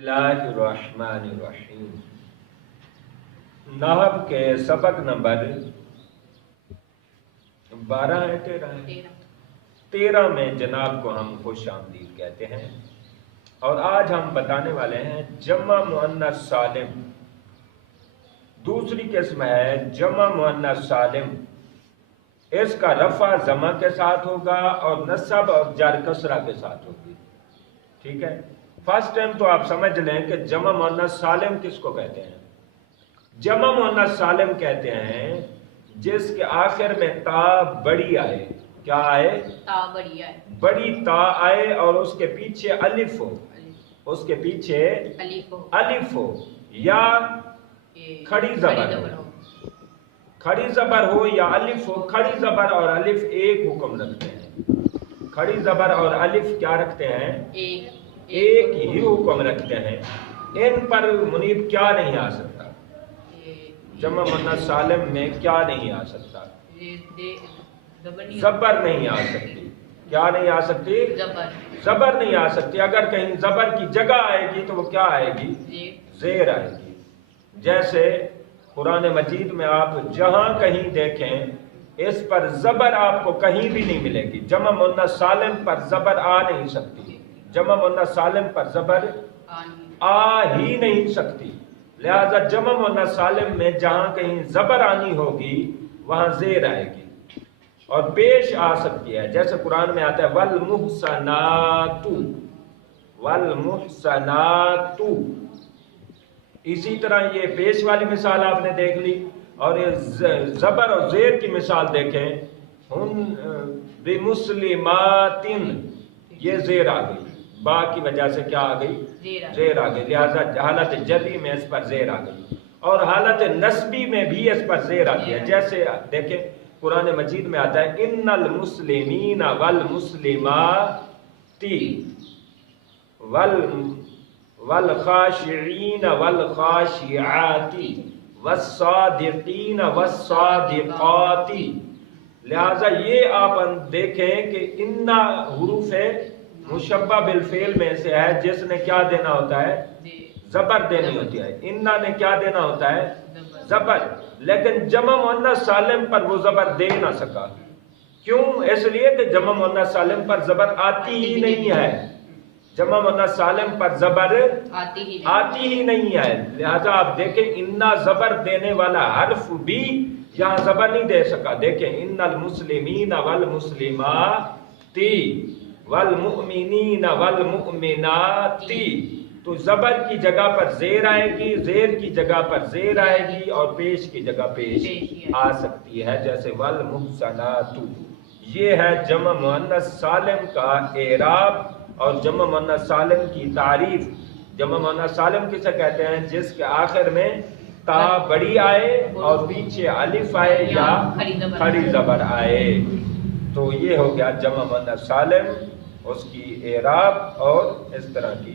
बिस्मिल्लाहिर्रहमानिर्रहीम। नहव के सबक नंबर 12 है 13 में जनाब को हम खुश आमदीद कहते हैं। और आज हम बताने वाले हैं जमा मुअन्नस सालिम। दूसरी किस्म है जमा मुअन्नस सालिम। इसका रफा जमा के साथ होगा और नस्ब और जर कसरा के साथ होगी। ठीक है, फर्स्ट टाइम तो आप समझ लें कि जमा मुअन्नस सालिम किसको कहते हैं। जमा मुअन्नस सालिम कहते हैं जिसके आखिर में ता बड़ी आए। क्या आए? ता बड़ी आए। बड़ी ता आए और उसके पीछे अलिफ हो, उसके पीछे अलिफ हो या खड़ी जबर हो। खड़ी जबर हो या अलिफ हो। खड़ी जबर और अलिफ एक हुक्म रखते हैं। खड़ी जबर और अलिफ क्या रखते हैं? एक ही हुक्म रखते हैं। इन पर मुनीब क्या नहीं आ सकता? जमा मुअन्नस सालिम में क्या नहीं आ सकता? जबर नहीं आ सकती। क्या नहीं आ सकती? जबर नहीं आ सकती। अगर कहीं जबर की जगह आएगी तो वो क्या आएगी? जेर आएगी। जैसे कुरान मजीद में आप जहां कहीं देखें इस पर जबर आपको कहीं भी नहीं मिलेगी। जमा मुअन्नस सालिम पर जबर आ नहीं सकती। जमा मुअन्नस सालिम पर जबर आ ही नहीं सकती। लिहाजा जमा मुअन्नस सालिम में जहां कहीं जबर आनी होगी वहां जेर आएगी और पेश आ सकती है। जैसे कुरान में आता है वल मुहसनातु, वल मुहसनातु। इसी तरह ये पेश वाली मिसाल आपने देख ली और ये जबर और जेर की मिसाल देखें। हुन बिमुस्लिमातिन, ये जेर आ गई। बा की वजह से क्या आ गई? जेर आ गई। लिहाजा हालत जरी में इस पर जेर आ गई और हालत नस्बी में भी इस पर जेर आती है। जैसे देखें कुरान मजीद में आता है इन्नल मुस्लिमीन वल मुस्लिमाती वल खाशिईन वल खाशिआती वस्सादिकीन वस्सादिकाती। लिहाजा ये आप देखें कि इन्ना हुरूफ मुशब्बा बिल फेल में से है जिसने क्या देना होता है? जबर देनी होती है। इन्ना ने क्या देना होता है? जबर। लेकिन जमा मुअन्नस सालिम पर वो जबर दे ना सका। क्यों? इसलिए कि जमा मुअन्नस सालिम पर जबर आती ही नहीं है। जमा मुअन्नस सालिम पर जबर आती ही नहीं है। लिहाजा आप देखें इन्ना जबर देने वाला हर्फ भी यहाँ जबर नहीं दे सका। देखें इन्नल मुस्लिमीन वल मुस्लिमाती वल मुमिनीन वल मुमिनाती। तो जबर की जगह पर जेर आएगी, जेर की जगह पर जेर आएगी और पेश की जगह पेश आ सकती है। जैसे वल मुहसनातु। ये है जमा मुअन्नस सालिम का एराब और जमा मुअन्नस सालिम की तारीफ। जमा मुअन्नस सालिम किसे कहते हैं? जिसके आखिर में ता बड़ी आए और पीछे अलिफ आए या खड़ी जबर आए। तो ये हो गया जमा मुअन्नस सालिम, उसकी एराब और इस तरह की